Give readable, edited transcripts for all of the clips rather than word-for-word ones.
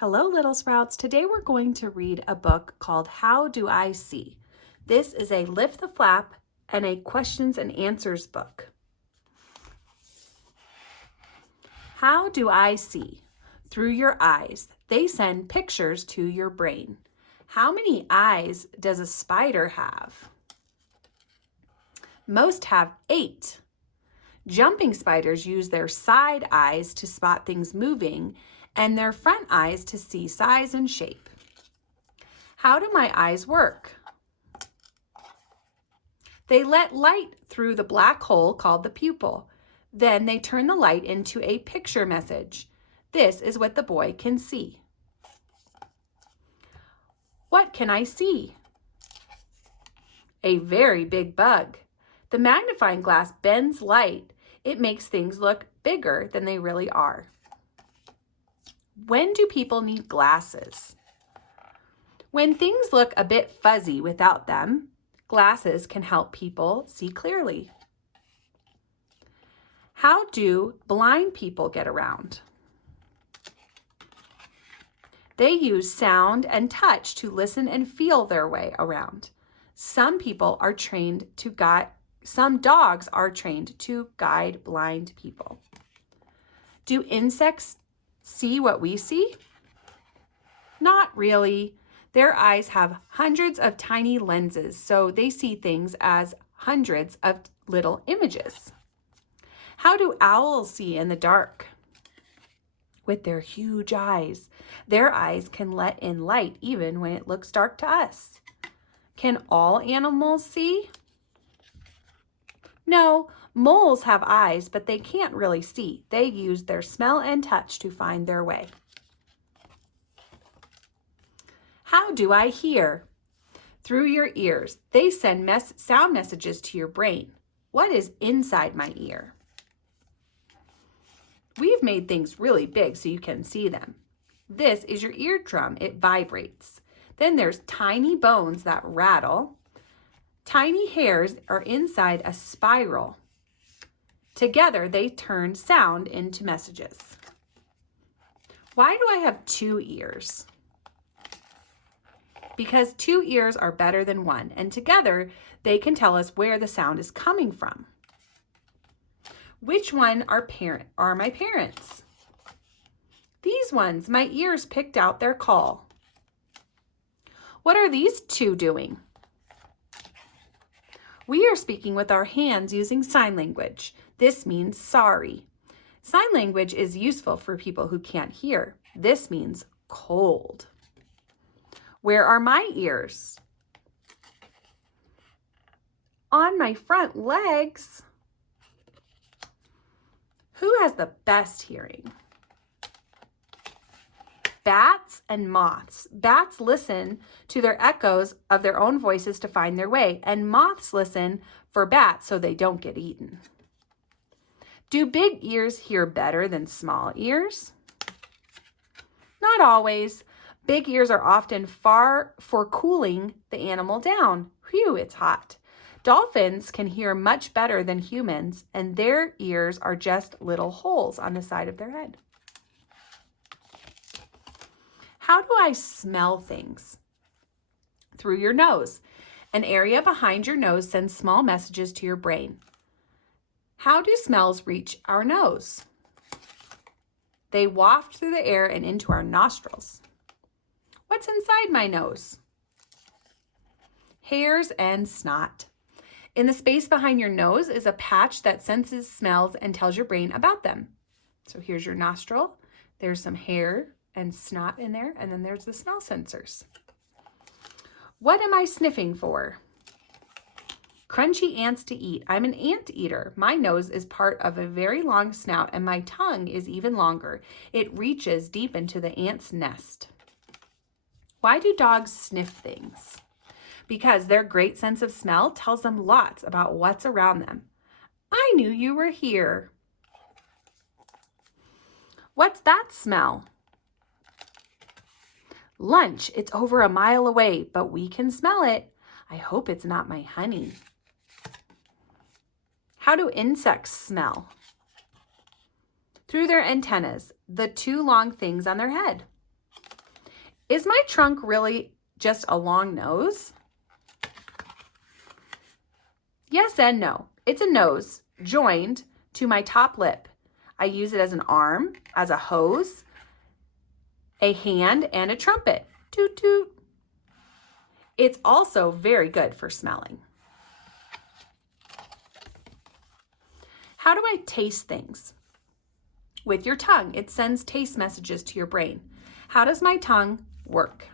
Hello, Little Sprouts. Today we're going to read a book called How Do I See? This is a lift the flap and a questions and answers book. How do I see? Through your eyes. They send pictures to your brain. How many eyes does a spider have? Most have 8. Jumping spiders use their side eyes to spot things moving and their front eyes to see size and shape. How do my eyes work? They let light through the black hole called the pupil. Then they turn the light into a picture message. This is what the boy can see. What can I see? A very big bug. The magnifying glass bends light. It makes things look bigger than they really are. When do people need glasses? When things look a bit fuzzy without them, glasses can help people see clearly. How do blind people get around? They use sound and touch to listen and feel their way around. Some dogs are trained to guide blind people. Do insects see what we see? Not really. Their eyes have hundreds of tiny lenses, so they see things as hundreds of little images. How do owls see in the dark? With their huge eyes. Their eyes can let in light even when it looks dark to us. Can all animals see? No, moles have eyes, but they can't really see. They use their smell and touch to find their way. How do I hear? Through your ears. They send sound messages to your brain. What is inside my ear? We've made things really big so you can see them. This is your eardrum. It vibrates. Then there's tiny bones that rattle. Tiny hairs are inside a spiral. Together, they turn sound into messages. Why do I have 2 ears? Because 2 ears are better than 1, and together, they can tell us where the sound is coming from. Which one are my parents? These ones, my ears picked out their call. What are these 2 doing? We are speaking with our hands using sign language. This means sorry. Sign language is useful for people who can't hear. This means cold. Where are my ears? On my front legs. Who has the best hearing? Bats and moths. Bats listen to their echoes of their own voices to find their way, and moths listen for bats so they don't get eaten. Do big ears hear better than small ears? Not always. Big ears are often for cooling the animal down. Whew, it's hot. Dolphins can hear much better than humans, and their ears are just little holes on the side of their head. How do I smell things? Through your nose. An area behind your nose sends small messages to your brain. How do smells reach our nose? They waft through the air and into our nostrils. What's inside my nose? Hairs and snot. In the space behind your nose is a patch that senses smells and tells your brain about them. So here's your nostril. There's some hair and snot in there, and then there's the smell sensors. What am I sniffing for? Crunchy ants to eat. I'm an ant eater. My nose is part of a very long snout, and my tongue is even longer. It reaches deep into the ant's nest. Why do dogs sniff things? Because their great sense of smell tells them lots about what's around them. I knew you were here. What's that smell? Lunch. It's over a mile away, but we can smell it. I hope it's not my honey. How do insects smell? Through their antennas, the 2 long things on their head. Is my trunk really just a long nose? Yes and no. It's a nose joined to my top lip. I use it as an arm, as a hose, a hand, and a trumpet. Toot toot. It's also very good for smelling. How do I taste things? With your tongue, it sends taste messages to your brain. How does my tongue work?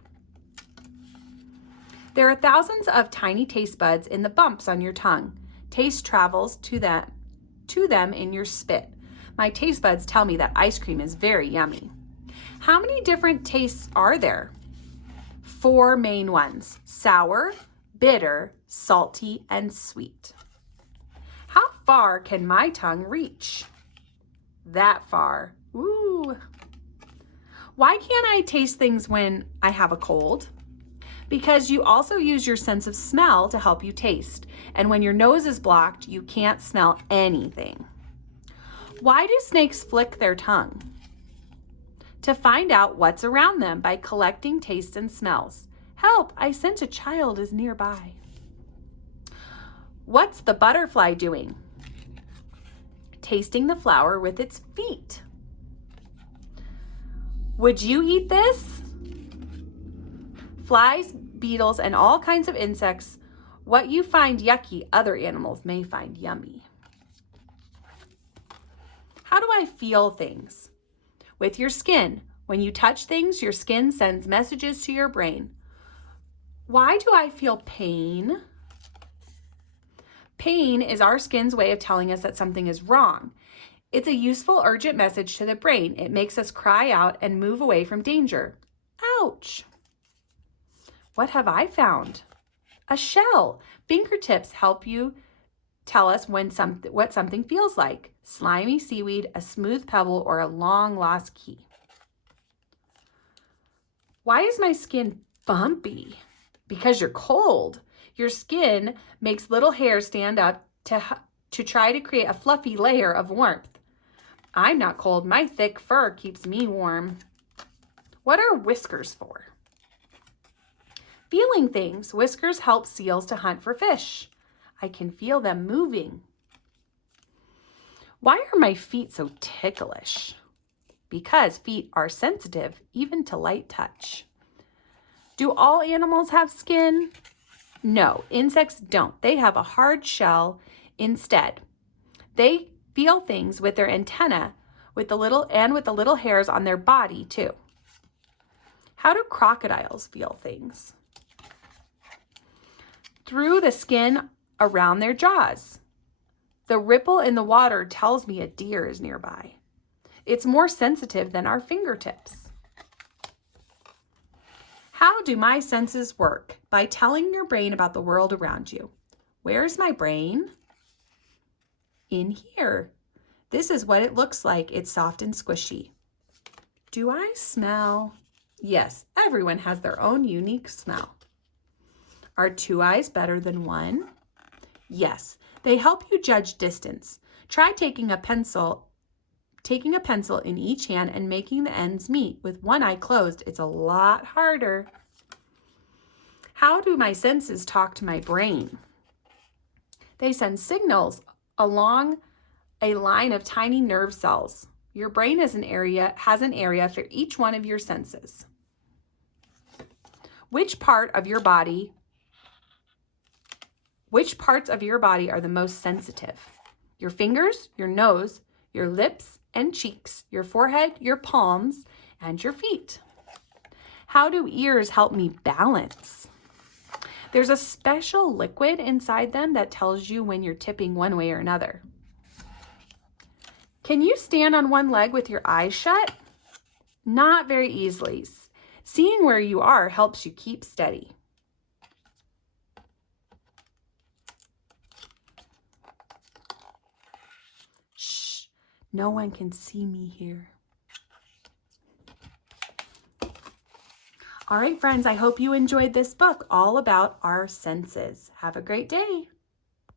There are thousands of tiny taste buds in the bumps on your tongue. Taste travels to them in your spit. My taste buds tell me that ice cream is very yummy. How many different tastes are there? 4 main ones: sour, bitter, salty, and sweet. How far can my tongue reach? That far. Ooh. Why can't I taste things when I have a cold? Because you also use your sense of smell to help you taste. And when your nose is blocked, you can't smell anything. Why do snakes flick their tongue? To find out what's around them by collecting tastes and smells. Help, I sense a child is nearby. What's the butterfly doing? Tasting the flower with its feet. Would you eat this? Flies, beetles, and all kinds of insects. What you find yucky, other animals may find yummy. How do I feel things? With your skin. When you touch things, your skin sends messages to your brain. Why do I feel pain? Pain is our skin's way of telling us that something is wrong. It's a useful, urgent message to the brain. It makes us cry out and move away from danger. Ouch! What have I found? A shell. Fingertips help you tell us what something feels like. Slimy seaweed, a smooth pebble, or a long-lost key. Why is my skin bumpy? Because you're cold. Your skin makes little hairs stand up to try to create a fluffy layer of warmth. I'm not cold. My thick fur keeps me warm. What are whiskers for? Feeling things. Whiskers help seals to hunt for fish. I can feel them moving. Why are my feet so ticklish? Because feet are sensitive, even to light touch. Do all animals have skin? No, insects don't. They have a hard shell instead. They feel things with their antenna, with the little hairs on their body too. How do crocodiles feel things? Through the skin around their jaws. The ripple in the water tells me a deer is nearby. It's more sensitive than our fingertips. How do my senses work? By telling your brain about the world around you. Where's my brain? In here. This is what it looks like. It's soft and squishy. Do I smell? Yes, everyone has their own unique smell. Are 2 eyes better than 1? Yes, they help you judge distance. Try taking a pencil in each hand and making the ends meet. With one eye closed, it's a lot harder. How do my senses talk to my brain? They send signals along a line of tiny nerve cells. Your brain has an area for each one of your senses. Which parts of your body are the most sensitive? Your fingers, your nose, your lips and cheeks, your forehead, your palms, and your feet. How do ears help me balance? There's a special liquid inside them that tells you when you're tipping one way or another. Can you stand on one leg with your eyes shut? Not very easily. Seeing where you are helps you keep steady. Shh, no one can see me here. All right, friends, I hope you enjoyed this book all about our senses. Have a great day.